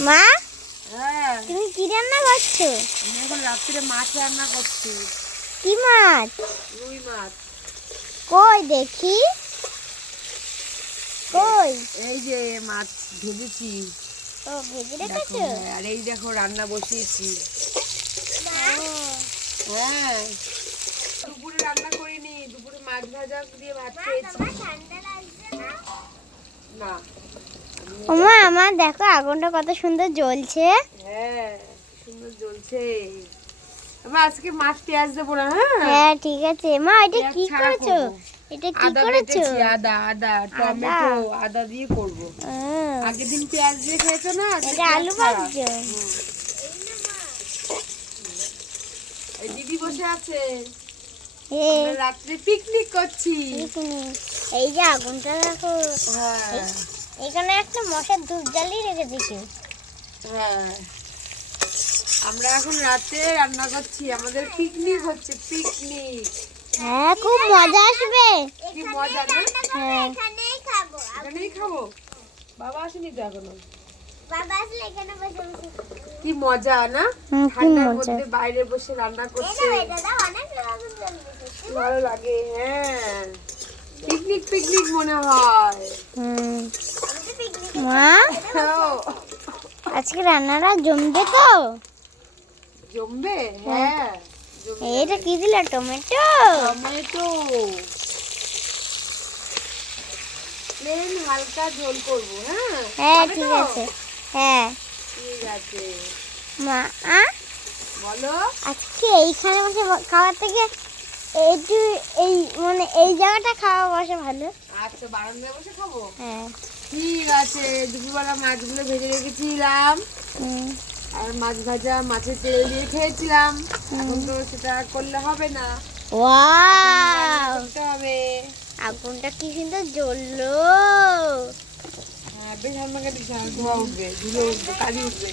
মা, হ্যাঁ, তুমি কি রান্না করছো? আমি এখন রাত্রে মাছ রান্না করছি। কি মাছ? রুই মাছ। কই দেখি। কই? এই যে মাছ ভেজেছি। ও, ভেজে দেখো, রেখেছো? হ্যাঁ, আর এই দেখো রান্না বসিয়েছি। ও, হ্যাঁ, দুপুরে রান্না করিনি, দুপুরে মাছ ভাজা দিয়ে ভাত খেয়েছি। না, ওমা, আমার দেখো আগুনটা কত সুন্দর জ্বলছে। হ্যাঁ, কি সুন্দর জ্বলছে। এবার আজকে মাছ পেঁয়াজ দেবো না, হ্যাঁ? হ্যাঁ, ঠিক আছে। মা, এটা পেঁয়াজ কি ছাড়া করেছো? করবো। এটা কি আদা করেছো? বেটেছি, আদা টমেটো আদা দিয়ে করব। হুম, আগের দিন পেঁয়াজ দিয়ে খেয়েছো না, আজকে এটা পেঁয়াজ আলু ছাড়া। ভাজছো? হুম। এই দিদি বসে আছে। এই আমরা রাত্রে পিকনিক করছি। এই যে আগুনটা দেখো। হ্যাঁ, এখানে একটা মশার ধূপ জ্বালিয়ে রেখে দিচ্ছি। হ্যাঁ, আমরা এখন রাতে রান্না করছি, আমাদের পিকনিক হচ্ছে, পিকনিক। হ্যাঁ, খুব মজা আসবে। কি মজা না? হ্যাঁ, এখানেই খাবো। বাবা আসেনি তো এখনো। বাবা আসলে এখানে বসে বসে কি মজা না? হুম, কি ঠান্ডার মজা। মধ্যে বাইরে বসে রান্না করছে, ভালো লাগে। হ্যাঁ, পিকনিক পিকনিক মনে হয়। হুম, মা, ও, আজকে রান্নাটা জমবে তো? জমবে? হ্যাঁ, জমবে। এটা কি দিলে? টমেটো? টমেটো প্লেন হালকা ঝোল করবো। হ্যাঁ, হ্যাঁ, খাবে ঠিক তো? আছে। হ্যাঁ, ঠিক আছে, মা, বলো। আজকে এইখানে বসে খাওয়ার থেকে একটু এই মানে এই জায়গাটা খাওয়া বসে ভালো। আচ্ছা, বারান্দায় বসে খাবো। হ্যাঁ। ঠিক আছে, দুপুরবেলা মাছগুলো ভেজে রেখেছিলাম, হুম, আর মাছ ভাজা মাছের তেল দিয়ে খেয়েছিলাম। এখন তো সেটা আর করলে হবে না, রান্না ওয়াও, করতে হবে। আগুনটা কি সুন্দর জ্বললো। হ্যাঁ, বেশ আমাকে ধোয়া উঠবে, ধুলো উঠবে, কালি উঠবে।